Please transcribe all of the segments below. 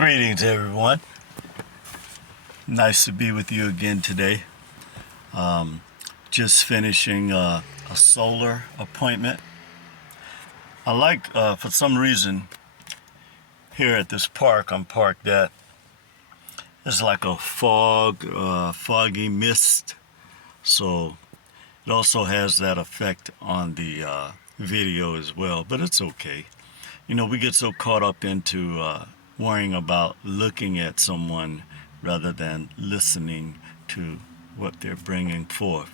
Greetings, everyone. Nice to be with you again today. Just finishing a solar appointment. I like, for some reason, here at this park I'm parked at, it's like a foggy mist. So it also has that effect on the video as well, but it's okay. You know, we get so caught up into worrying about looking at someone rather than listening to what they're bringing forth.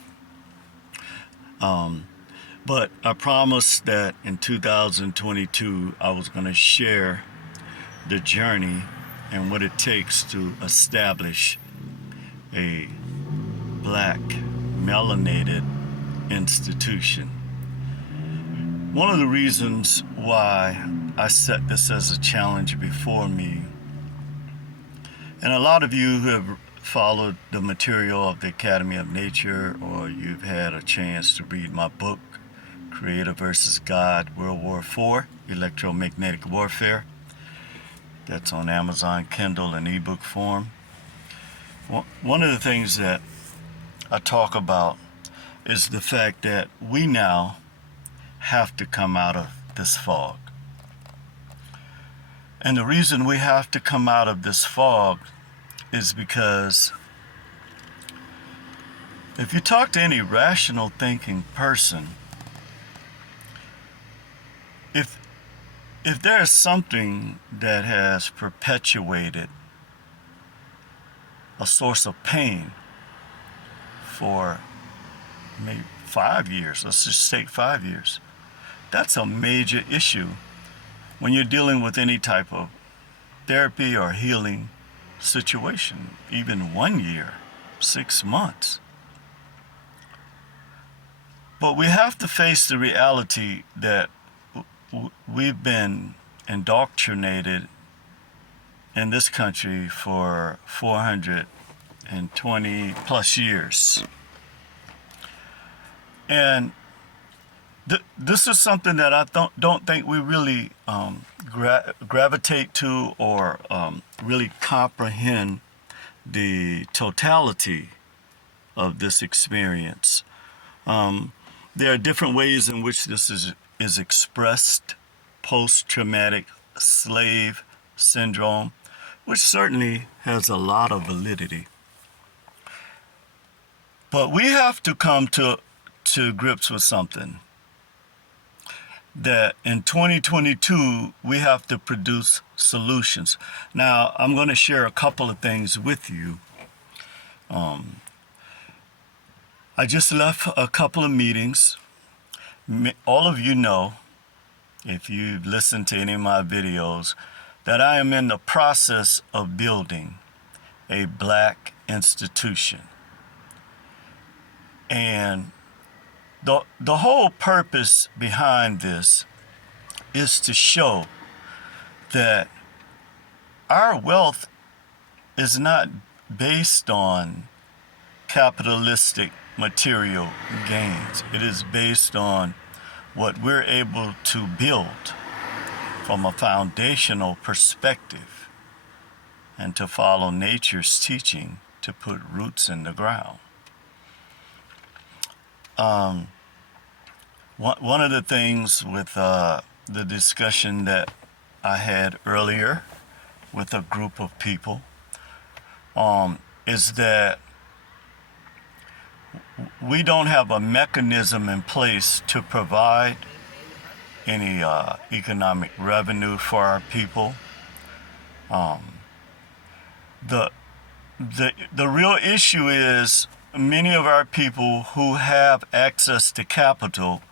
But I promised that in 2022 I was going to share the journey and what it takes to establish a black melanated institution. One of the reasons why I set this as a challenge before me, and a lot of you who have followed the material of the Academy of Nature, or you've had a chance to read my book, Creator versus God, World War IV, Electromagnetic Warfare, that's on Amazon Kindle in ebook form. One of the things that I talk about is the fact that we now have to come out of this fog. And the reason we have to come out of this fog is because if you talk to any rational thinking person, if there is something that has perpetuated a source of pain for maybe 5 years, let's just take 5 years, that's a major issue when you're dealing with any type of therapy or healing situation, even 1 year, 6 months. But we have to face the reality that we've been indoctrinated in this country for 420 plus years. And this is something that I don't think we really gravitate to or really comprehend the totality of this experience. There are different ways in which this is expressed. Post-traumatic slave syndrome, which certainly has a lot of validity. But we have to come to grips with something. That in 2022, we have to produce solutions. Now, I'm going to share a couple of things with you. I just left a couple of meetings. All of you know, if you've listened to any of my videos, that I am in the process of building a black institution. And the whole purpose behind this is to show that our wealth is not based on capitalistic material gains. It is based on what we're able to build from a foundational perspective and to follow nature's teaching to put roots in the ground. One of the things with the discussion that I had earlier with a group of people is that we don't have a mechanism in place to provide any economic revenue for our people. The real issue is many of our people who have access to capital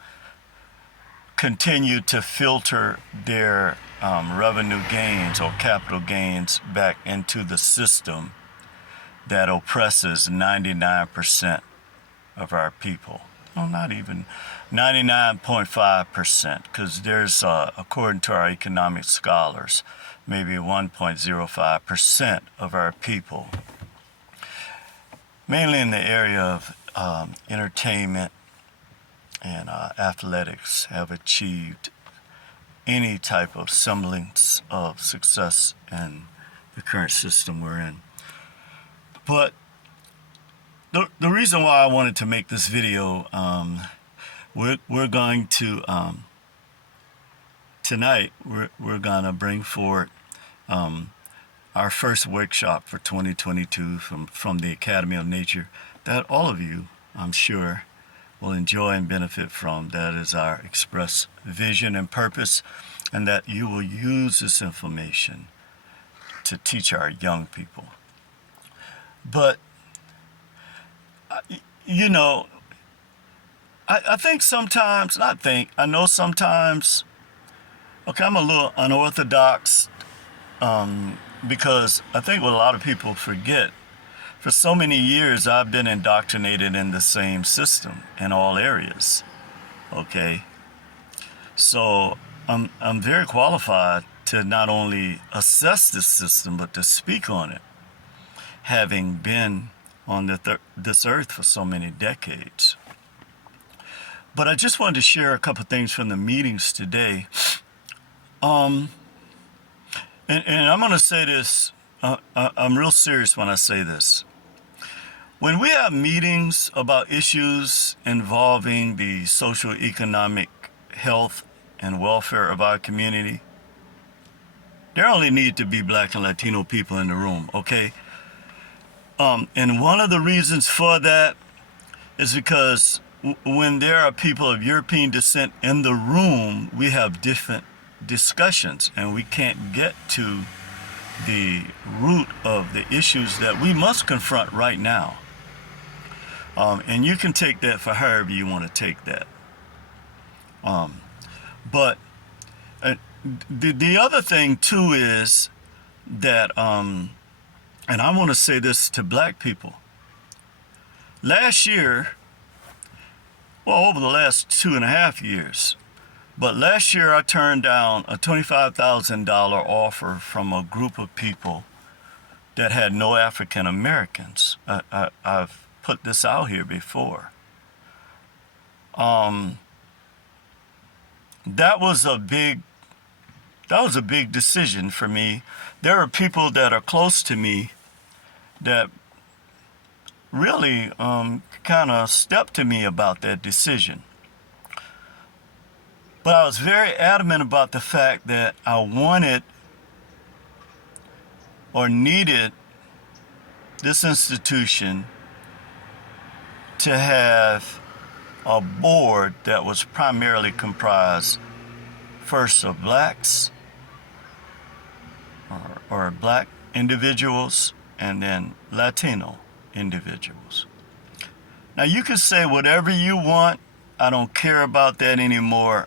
continue to filter their revenue gains or capital gains back into the system that oppresses 99% of our people. Well, not even 99.5%, because there's, according to our economic scholars, maybe 1.05% of our people, mainly in the area of entertainment and athletics, have achieved any type of semblance of success in the current system we're in. But the reason why I wanted to make this video, we're going to tonight we're gonna bring forward our first workshop for 2022 from the Academy of Nature that all of you, I'm sure, will enjoy and benefit from. That is our express vision and purpose, and that you will use this information to teach our young people. But you know, I think sometimes, I know sometimes, okay, I'm a little unorthodox, because I think what a lot of people forget, for so many years I've been indoctrinated in the same system in all areas, okay? So I'm very qualified to not only assess this system, but to speak on it, having been on this earth for so many decades. But I just wanted to share a couple things from the meetings today. And I'm going to say this, I'm real serious when I say this. When we have meetings about issues involving the social, economic, health, and welfare of our community, there only need to be Black and Latino people in the room, okay? And one of the reasons for that is because when there are people of European descent in the room, we have different discussions, and we can't get to the root of the issues that we must confront right now. And you can take that for however you want to take that. But the other thing too is that, and I want to say this to Black people. Last year, well, over the last 2.5 years, but last year I turned down a $25,000 offer from a group of people that had no African Americans. I've put this out here before. That was a big decision for me. There are people that are close to me that really kind of stepped to me about that decision. But I was very adamant about the fact that I wanted or needed this institution to have a board that was primarily comprised first of Blacks or Black individuals, and then Latino individuals. Now you can say whatever you want. I don't care about that anymore.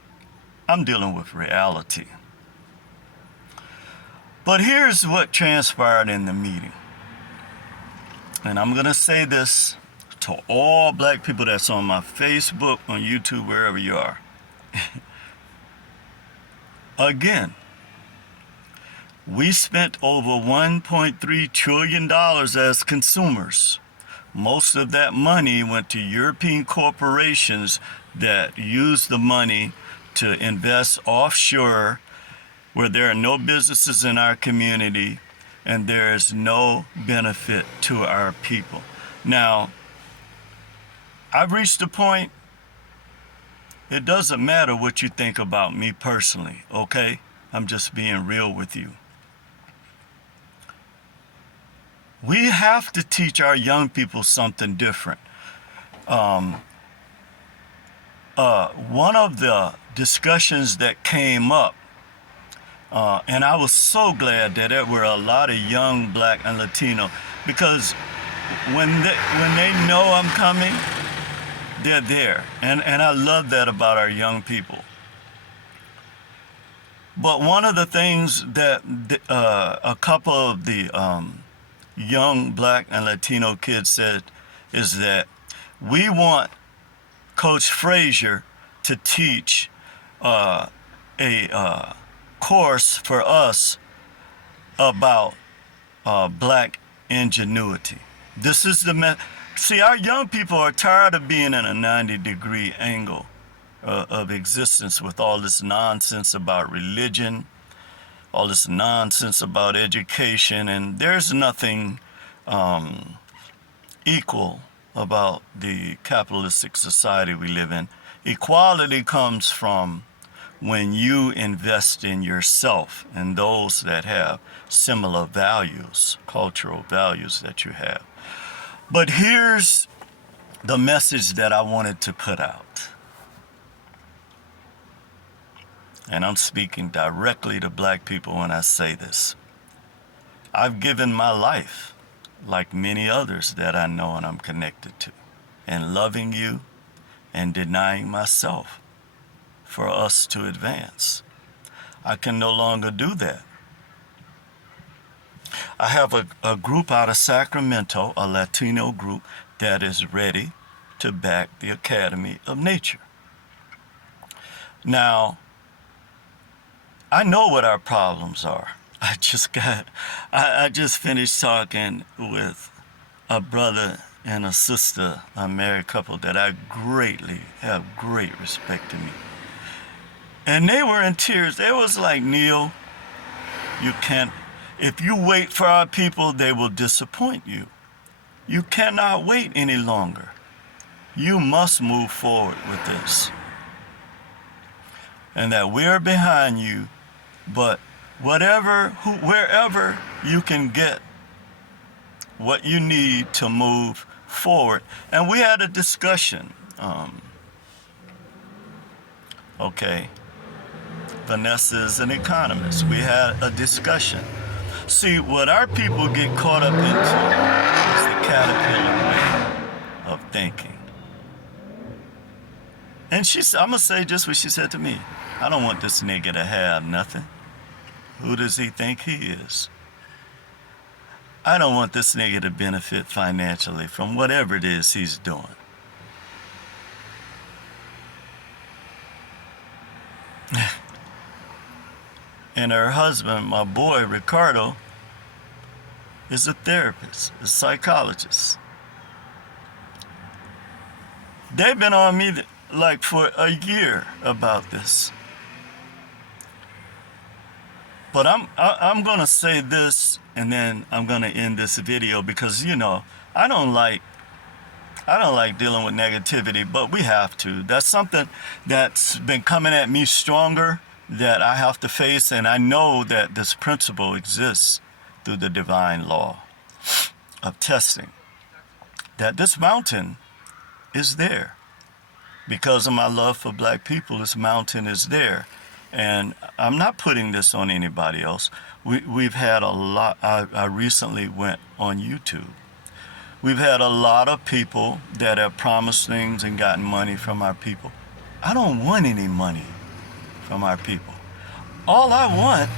I'm dealing with reality. But here's what transpired in the meeting. And I'm going to say this to all Black people that's on my Facebook, on YouTube, wherever you are. Again, we spent over $1.3 trillion as consumers. Most of that money went to European corporations that used the money to invest offshore, where there are no businesses in our community and there is no benefit to our people. Now, I've reached a point, it doesn't matter what you think about me personally, okay? I'm just being real with you. We have to teach our young people something different. One of the discussions that came up, and I was so glad that there were a lot of young Black and Latino, because when they know I'm coming, they're there. And I love that about our young people. But one of the things that a couple of the young Black and Latino kids said is that we want Coach Frazier to teach a course for us about Black ingenuity. This is see, our young people are tired of being in a 90-degree angle of existence with all this nonsense about religion, all this nonsense about education, and there's nothing equal about the capitalistic society we live in. Equality comes from when you invest in yourself and those that have similar values, cultural values that you have. But here's the message that I wanted to put out. And I'm speaking directly to black people when I say this. I've given my life, like many others that I know and I'm connected to, in loving you and denying myself for us to advance. I can no longer do that. I have a group out of Sacramento, a Latino group, that is ready to back the Academy of Nature. Now, I know what our problems are. I just finished talking with a brother and a sister, a married couple that I greatly have great respect to me. And they were in tears. They was like, Neil, you can't, if you wait for our people, they will disappoint you. You cannot wait any longer. You must move forward with this. And that we're behind you, but wherever you can get what you need to move forward. And we had a discussion. Okay, Vanessa's an economist. We had a discussion. See, what our people get caught up into is the caterpillar way of thinking. And I'm going to say just what she said to me. I don't want this nigga to have nothing. Who does he think he is? I don't want this nigga to benefit financially from whatever it is he's doing. And her husband, my boy Ricardo, is a therapist, a psychologist. They've been on me like for a year about this. But I'm going to say this, and then I'm going to end this video because, you know, I don't like dealing with negativity, but we have to. That's something that's been coming at me stronger that I have to face, and I know that this principle exists through the divine law of testing, that this mountain is there. Because of my love for black people, this mountain is there. And I'm not putting this on anybody else. We've had a lot. I recently went on YouTube. We've had a lot of people that have promised things and gotten money from our people. I don't want any money from our people. All I want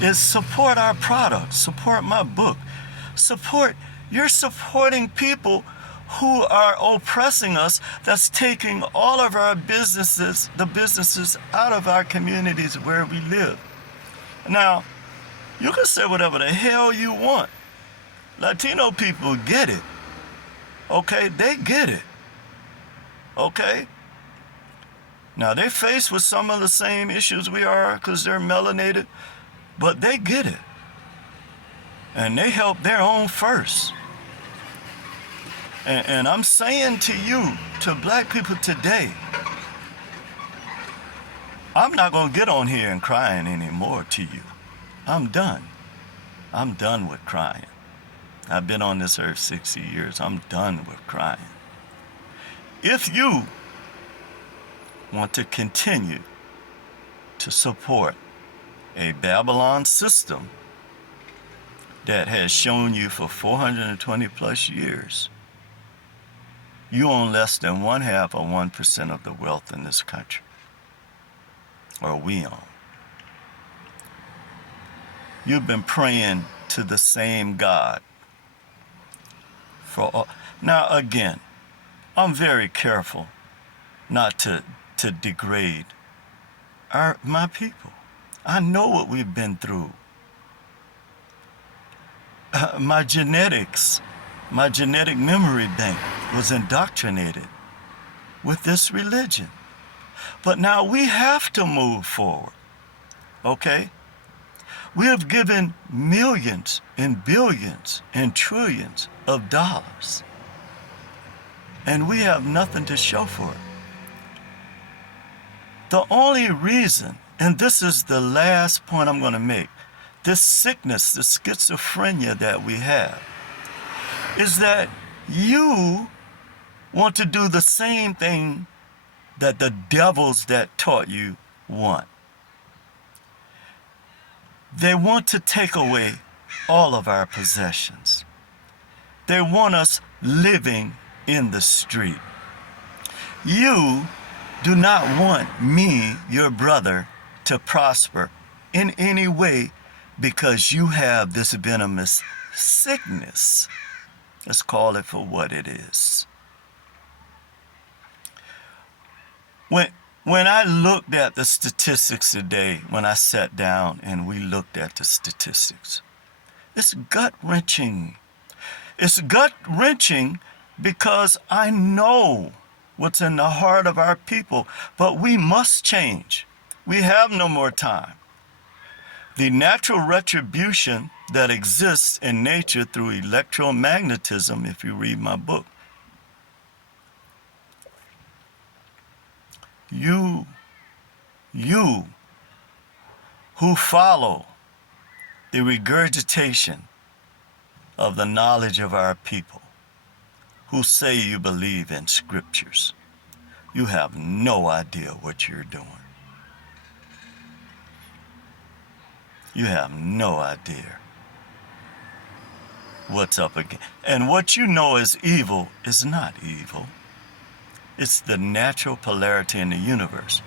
is support our products, support my book, you're supporting people who are oppressing us, that's taking all of our businesses, the businesses out of our communities where we live. Now, you can say whatever the hell you want. Latino people get it. Okay, they get it. Okay? Now, they're faced with some of the same issues we are because they're melanated, but they get it. And they help their own first. And I'm saying to you, to black people today, I'm not going to get on here and crying anymore to you. I'm done. I'm done with crying. I've been on this earth 60 years. I'm done with crying. If you want to continue to support a Babylon system that has shown you for 420 plus years, you own less than 1/2 or 1% of the wealth in this country. Or we own. You've been praying to the same God for all. Now again, I'm very careful not to degrade my people. I know what we've been through. My genetic memory bank was indoctrinated with this religion. But now we have to move forward, okay? We have given millions and billions and trillions of dollars, and we have nothing to show for it. The only reason, and this is the last point I'm going to make, this sickness, the schizophrenia that we have, is that you want to do the same thing that the devils that taught you want. They want to take away all of our possessions. They want us living in the street. You do not want me, your brother, to prosper in any way because you have this venomous sickness. Let's call it for what it is. When I looked at the statistics today, when I sat down and we looked at the statistics, it's gut-wrenching. It's gut-wrenching because I know what's in the heart of our people, but we must change. We have no more time. The natural retribution that exists in nature through electromagnetism, if you read my book, you who follow the regurgitation of the knowledge of our people, who say you believe in scriptures, you have no idea what you're doing. You have no idea what's up again. And what you know is evil is not evil. It's the natural polarity in the universe.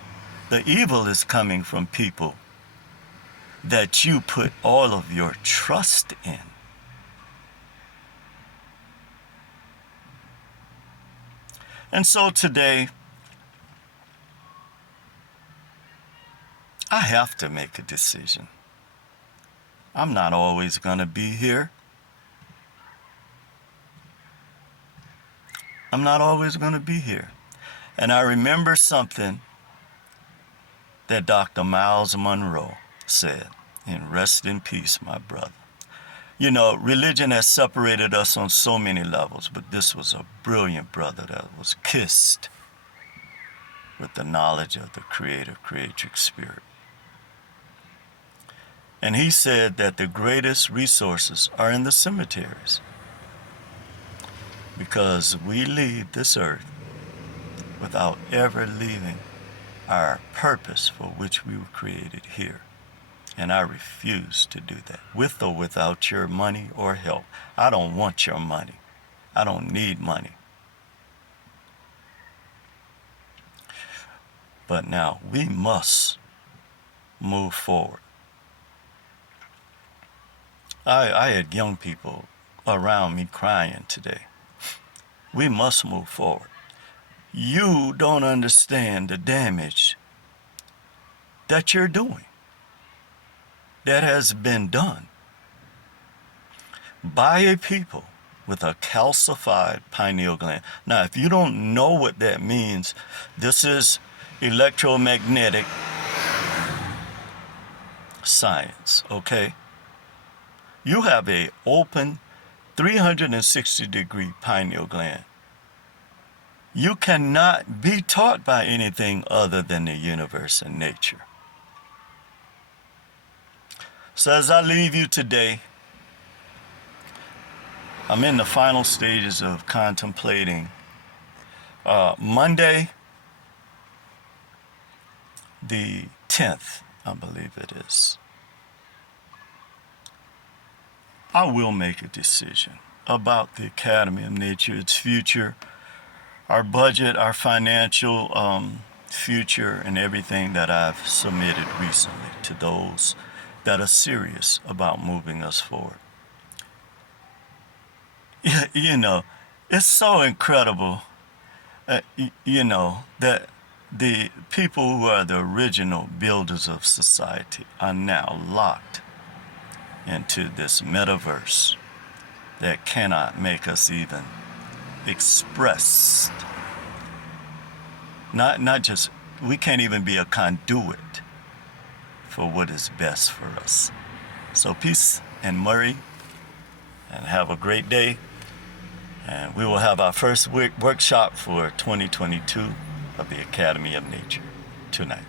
The evil is coming from people that you put all of your trust in. And so today, I have to make a decision. I'm not always going to be here. I'm not always going to be here. And I remember something that Dr. Miles Monroe said, and rest in peace, my brother. You know, religion has separated us on so many levels, but this was a brilliant brother that was kissed with the knowledge of the creative, creatrix spirit. And he said that the greatest resources are in the cemeteries, because we leave this earth without ever leaving our purpose for which we were created here. And I refuse to do that, with or without your money or help. I don't want your money. I don't need money. But now we must move forward. I had young people around me crying today. We must move forward. You don't understand the damage that you're doing, that has been done by a people with a calcified pineal gland. Now, if you don't know what that means, this is electromagnetic science, okay? You have an open 360-degree pineal gland. You cannot be taught by anything other than the universe and nature. So as I leave you today, I'm in the final stages of contemplating Monday, the 10th, I believe it is. I will make a decision about the Academy of Nature, its future, our budget, our financial future, and everything that I've submitted recently to those that are serious about moving us forward. You know, it's so incredible, you know, that the people who are the original builders of society are now locked into this metaverse that cannot make us even expressed. Not just, we can't even be a conduit for what is best for us. So peace and Murray, and have a great day. And we will have our first workshop for 2022 of the Academy of Nature tonight.